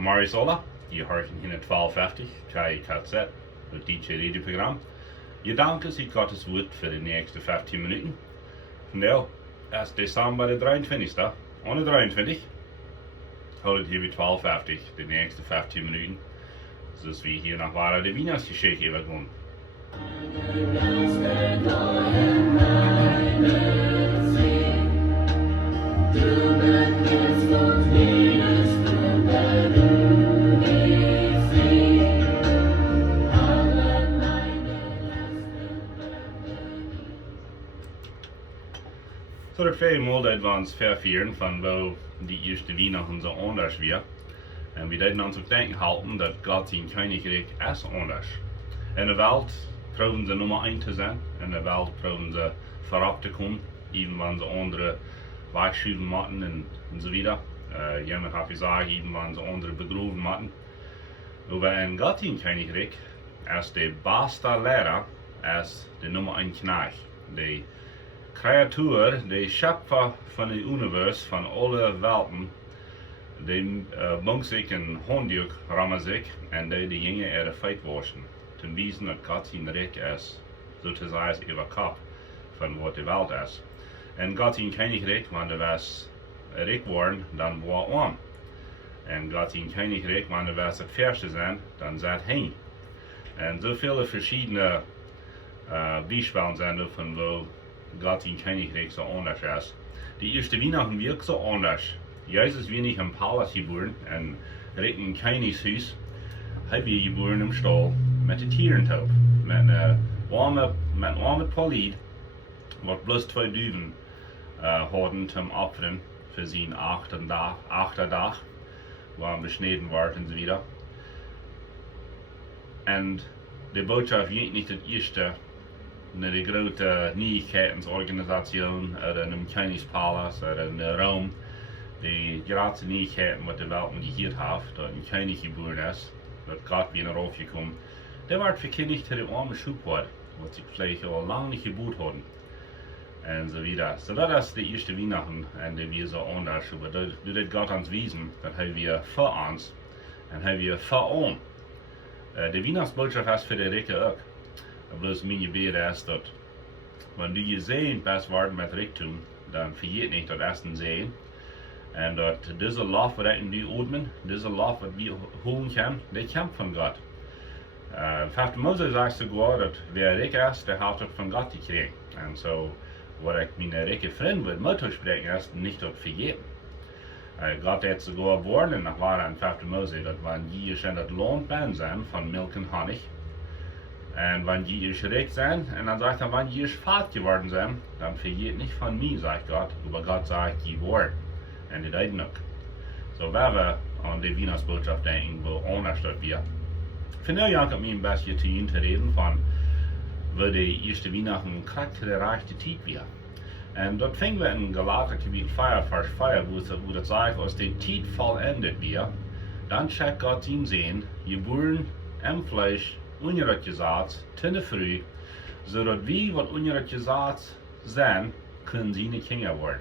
Goedemorgen alle. Je hoort in het 1250, KZ, het Tietje radioprogramma. Je dank is ik Gottes woord voor de nächste 15 minuten. Vandaag is december de 23e. Ohne 23 houdt het hier bij 1250, de nächste 15 minuten. Dus we hier nog waren de Weihnachtsgeschichte übergehen. So dat veel mal dat we ons vervieren van wo die eerste Weihnachten so anders weer. En we deden ons ook denken halten dat God zijn koninkrijk is anders. In de wereld probeeren ze nummer 1 te zijn. In de wereld probeeren ze voorop te komen. Even wanneer ze andere wegschuiven moeten en zo wieder. Jemand hat gesagt, even wanneer ze andere bedroeven moeten. Maar in God zijn koninkrijk is de beste leraar is de nummer 1 knecht. De Kreatuur, de schöpfer van het universum, van alle welten, die bang zich en hondig rammen zich en die de dingen er feit waschen. Ten wijzen dat God zijn rijk is, sozusagen über kop van wat de wereld is. En God zijn koninkrijk, wanneer we rijk worden, dan wordt om. En God zijn koninkrijk, wanneer we het verste zijn, dan zet heen. En zoveel verschillende bijspelen zijn er van wo God zijn koninkrijk zo anders is. De eerste Weihnachten werkt zo anders. Jezus weer niet in Palas geboren en recht in Koningshuis. Hij werd geboren im stal met de tierentop. Met een arme polied, wat bloos 2 duiven hadden zum offeren voor zijn achterdag, waar besneden wordt en zo wieder. En de boodschap werd niet het eerste naar de grote nieuwigheidsorganisatie oder in einem Königspalast oder in Rome. Die grootste nieuwigheden wat de wereld gehoord heeft, dat een koning geboren is, dat God weer naar Rome gekomen. Dat werd verkondigd door de arme Schubwort, wat zich vielleicht al lang niet geboet hadden. En zo wieder. So dat is de eerste Weihnachten en die wir so anders, aber dat God ons wijzen, dat hij weer voor ons en hij weer voor ons. De Weihnachtsboodschap is voor de rijken ook. Bloß mijn gebed is dat wanneer je zeen best wordt met rijkdom, dan vergeet niet dat eerst een zeen. En dat deze lof wat ik nu ademen, deze lof wat we holen kan, dat komt van God. Vijfde Mose zegt sogar dat wer rijk is, der heeft het van God gekregen. En zo, wat ik mijn rijke vriend wil mitspreken is, niet dat vergeten. God heeft sogar woorden nach waren in vijfde Mose, dat wanneer je in het land bent zijn van melk en honig, en wanneer je rijk zijn, en dan zegt hij, wanneer je vaat geworden zijn, dan vergeet niet van mij, zegt God, maar God zegt je woord. En die deed ook. Zo waar we aan de Weihnachtsboodschap denken, wo anders dat weer. Vandaag jank ik me een beetje te reden van waar de eerste Weihnachten krijgt de Raechte Tiet weer. En dat vingen we in Galater kapitel 4, vers 4, wo dat zegt, als de Tiet vollendet weer, dan schickt God zijn zin, geboren im Fleisch, onder het gezaad, te früh, zodat wie wat onder het gezaad zijn, kunnen zijn kinderen worden.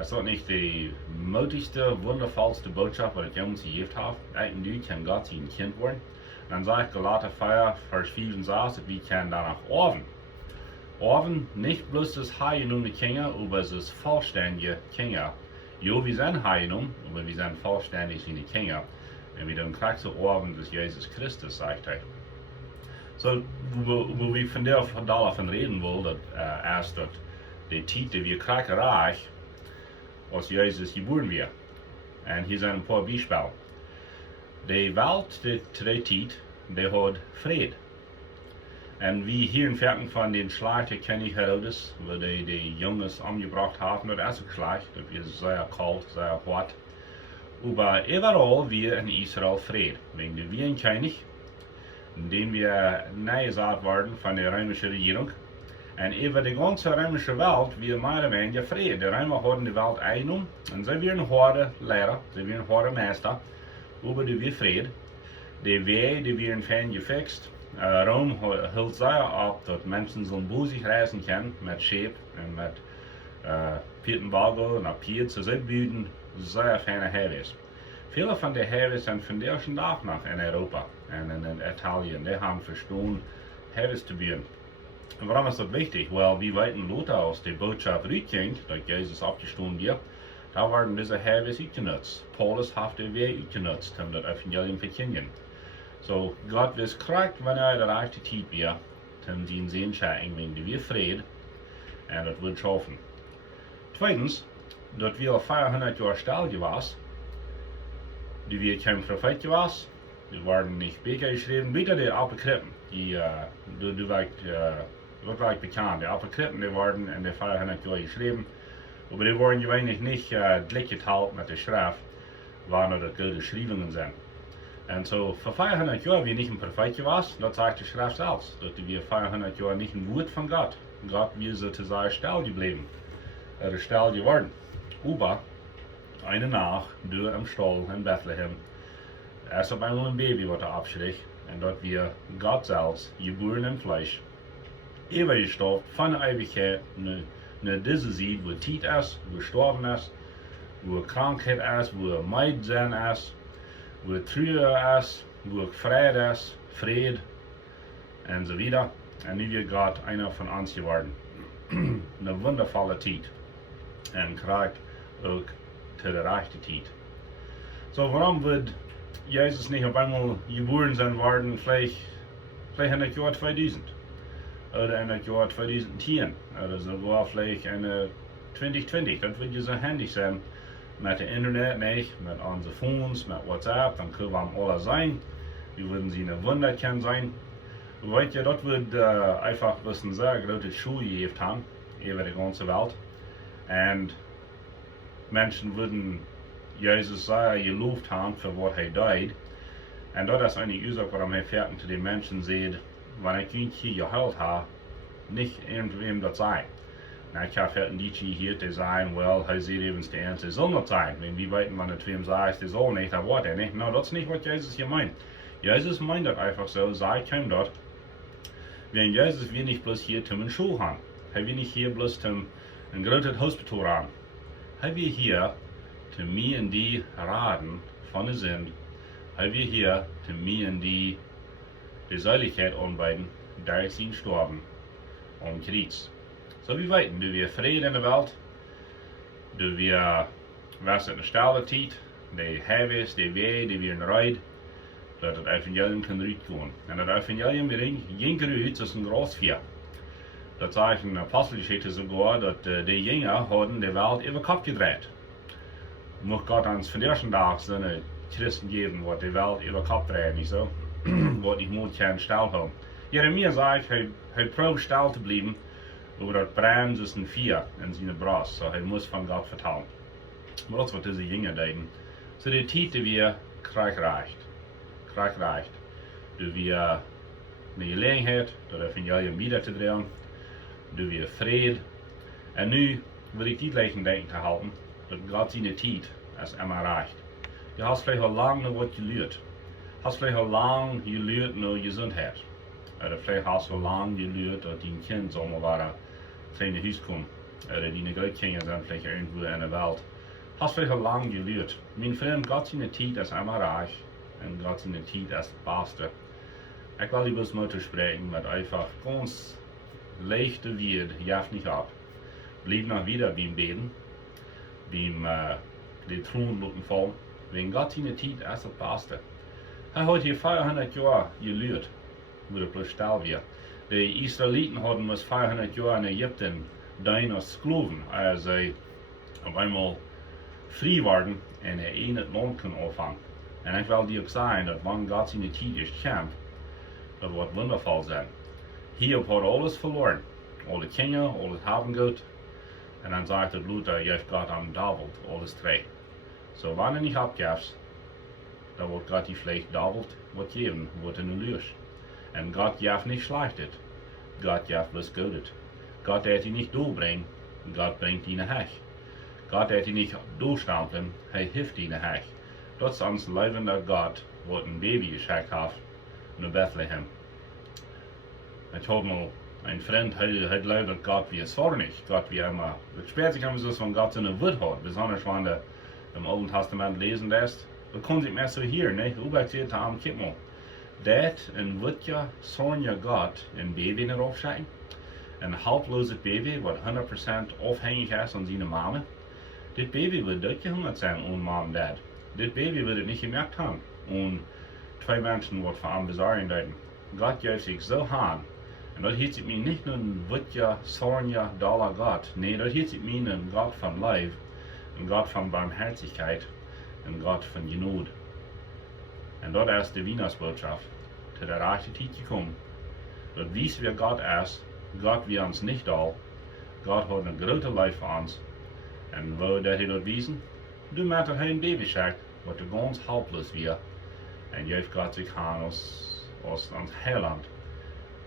Is dat niet de motigste, wondervollste boodschap wat ik jemals gegeven heb? Ik nu kan God zijn kind worden. Dan zegt Galater 4, vers 4 en 6, dat we kan danach orven. Orven nicht bloß das heilgenommene Kinder, aber das vollständige Kinder. Jo, wir sind heilgenommen, aber wir sind vollständig seine Kinder. Und wir dann kriegen so Orven des Jesus Christus, sagt er. So, wo wir von der davon reden wollen, dat erst dat de Tiet, die wir kriegen reich, als Jezus geboren werd. En hier zijn een paar bijspellen. De wereld, de tijd, die had vrede. En wie hier in Verken van den Slachter kennen Herodes, waar de jongens omgebracht hebben, dat is ook slecht, dat is zeer koud, zeer hard. Maar overal weer in Israël vrede. Wegen de wie een koning, indem wir neergezet worden van de Römische regering. En over de ganze Römische Welt wir meer en meer vrede. De Römer hadden de Welt einnum en ze waren harde leraar, ze waren harde meester, over de weer vrede. De wegen die waren fijn gefixt. Rome hield zeer op dat mensen zo'n boezig reizen kunnen met scheep en met Pietenwagen naar Piet. Ze zijn buiten zeer fijne heiligen. Viele von den Heves sind von der ersten Tag noch in Europa und in Italien. Die haben verstanden, Heves zu bauen. Und warum ist das wichtig? Weil wie weit in Luther aus der Botschaft rüberging, dass Jesus abgestanden wird, da werden diese Heves ausgenutzt. Paulus hat die Weg ausgenutzt, um das Evangelium zu verkündigen. So, Gott wird korrekt, wenn der Raechte Tiet wird, um den Sinn schenken, wenn wir Frieden und das wird schaffen. Zweitens, dass wir 400 Jahre still gewesen, die wir kein Prophet gewesen, die waren nicht Bücher geschrieben, wieder die Apokalypsen, die wird bekannt. Die Apokalypsen, die waren in den 400 Jahren geschrieben, aber die waren eigentlich nicht gleichgeteilt mit der Schrift, wann das gute Schreibungen sind. Und so, für 400 Jahre wir nicht ein Prophet gewesen, das sagt die Schrift selbst, dass wir 400 Jahre nicht ein Wort von Gott. Gott wir sozusagen still geblieben, still geworden. Aber eine Nacht, du im Stall in Bethlehem, erst auf einmal ein Baby wurde abschritt, und dort wir Gott selbst, geboren im Fleisch, ewig gestorben, von der Ewigkeit, ne diese Zeit, wo Tiet ist, wo gestorben ist, wo Krankheit ist, wo Meid sein ist, wo Trauer ist, wo Friede ist, Fried, und so weiter. Und nu wird Gott einer von uns geworden. Eine wundervolle Tiet. Und kriegt auch zu der Raechte Tiet. So, warum wird Jesus nicht auf einmal geboren sein worden, vielleicht in das Jahr 2000? Oder in das Jahr 2010? Oder sogar vielleicht in 2020? Das wird ja so handig sein. Mit dem Internet, nicht? Mit unseren Phones, mit WhatsApp, dann können wir alle sein. Wir würden sie eine Wunder kennen sein. Weet je, dat we einfach een sehr große Schule gegeven haben über die ganze Welt. Und Menschen würden Jesus sehr gelobt haben für was er deed. Und das ist eine Ursache, warum er fertig zu den Menschen sagt, wenn ich ihn hier geheult habe, nicht irgendwem das sein. Na, ich habe ein Liedje hier zu sagen, well, er sieht eben die Ernst, er soll nicht sein. Wenn wir weiten, wenn er zu ihm sagt, er soll nicht, dann wird er nicht. No, das ist nicht, was Jesus hier meint. Jesus meint das einfach so, sei kein dort. Wenn Jesus wir nicht bloß hier zum Schule haben, er will nicht hier bloß zum ein großes Hospital haben. Er will hier zu mir und die raten von der Sinn. Er will hier zu mir und die Seligkeit anbieten, da ist ihn gestorben und Kreuz. So wie weiten, du wir Frieden in der Welt, du wir was in der Stelle Tiet, die Heavis, die Weh, die wir in Reid, dat het Evangelium kan uitkomen. En het Evangelium ging eruit als een groot vier. Dat zegt in de Apostelgeschichte sogar, dat de Jünger hadden de Welt über Kopf gedreht. Mocht Gott uns von der ersten Tag seine Christen geben, wat de Welt über Kopf dreht, nicht so? Wat nicht moet kein Stall haben. Jeremia sagt, hij probt still zu bleiben, aber das Brand ist ein Vier in seine Brust, so er muss von Gott vertrauen. Aber das ist, was diese Jünger deuten. So die Tiet, die wir reicht. Du wir eine Gelegenheit, das Evangelium wieder zu drehen, du wir Frieden. Und nu will ich die gleichen Denken zu halten, dass Gott seine Tiet als immer reicht. Du hast vielleicht auch lange noch was gelehrt. Hast vielleicht auch lange gelehrt noch Gesundheit. Oder vielleicht hast du lange gelehrt, dass dein Kind so mal wieder zu einem Haus kommt. Oder deine Großkinder sind vielleicht irgendwo in der Welt. Hast vielleicht auch lange gelehrt. Mein Freund, Gott seine Tiet ist immer reich. Und Gott seine Tiet ist das Beste. Ich will die bloß mal zu sprechen, mit einfach ganz leichte wird, jaft nicht ab. Bleib noch wieder beim Beten, beim die Thronluten voll. Wenn Gott seine Tiet ist das Beste. Er hat hier 400 Jahre gelehrt, wo er bloß still wird. Die Israeliten hatten bis 400 Jahre in Ägypten dienen als Sklaven, als sie auf einmal frei waren und ein eigenes Land können anfangen. Und ich will dir auch sagen, dass wenn Gott seine Tiet ist kämpft, das wird wundervoll sein. Hier hat alles verloren. Alle Kinder, alles haben gut. Und dann sagt der Luther, jetzt Gott am doppelt, alles drei. So, wenn du nicht abgibst, dann wird Gott die vielleicht doppelt, was geben, was du löst. Und Gott gibt nicht schlechtet. Gott gibt bloß Gutes. Gott wird ihn nicht durchbringen, Gott bringt ihn nach. Gott wird ihn nicht durchstampeln, er hilft ihn nach. Das ist uns lebender Gott, der ein Baby geschenkt hat in Bethlehem. Ich habe mal einen Freund, der glaubt, Gott wie es zornig, Gott wie immer. Es spät sich immer so, wenn Gott seine Wut hat, besonders wenn du im Alten Testament lesen lässt, we können sich mehr so hier, ne? Überzählt haben, kick mal. Dat en wat je zornje Gott een baby naar opschijnen. Een halfloze baby wat 100% afhängig is van zijn mama. Dit baby wird durchgehungert sein ohne Mom und Dad. Dit baby wird es nicht gemerkt haben. Und zwei Menschen wird vor allem besorgen deuten. Gott gibt sich so an. Und dort hielt sich mir nicht nur ein Wutja, Sornja, Dollar Gott. Nee, dort hielt sich mir ein Gott von Leib, ein Gott von Barmherzigkeit, ein Gott von Genut. Und dort ist die Weihnachtsbotschaft zu der Raechte Tiet gekommen. Dort wies wir Gott ist, Gott wie uns nicht all. Gott hat eine große Leid für uns. Und wo dat hij dort wiesen? Du met er een baby schickt, wat er ganz helpless weer. En je heeft Gott zich aan als Heiland,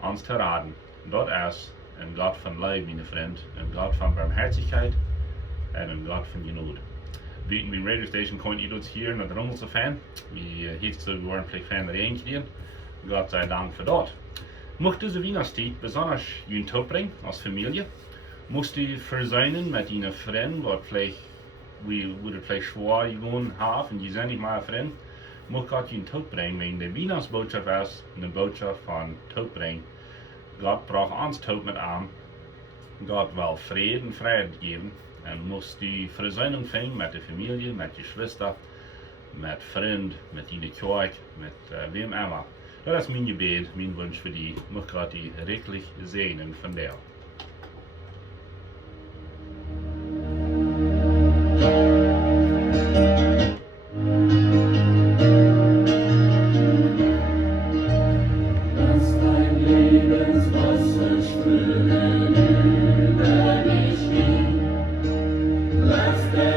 ons te raden. Dat is een God van Leib, mijn vriend, een God van Barmherzigkeit en een God van Genut. Buiten mijn radio station kon je dat hier naar de Rommelse fan. Je heeft zo gewoon vielleicht fan er een keer. Gott sei Dank für dat. Mocht deze Weihnachtstijd besonders je toebrengen als familie. Musst du versöhnen mit deinen Freunden, wo du vielleicht schwer gewonnen hast und die sind nicht mal ein Freund, muss Gott ihn Tod bringen, wenn die Weihnachtsbotschaft ist, eine Botschaft von Tod bringen. Gott braucht uns Tod mit an. Gott will Frieden und Freiheit geben und musst die Versöhnung finden mit der Familie, mit der Schwester, mit Freunden, mit deiner Kirche, mit wem immer. Das ist mein Gebet, mein Wunsch für die. Muss Gott die reichlich segnen von der. Let's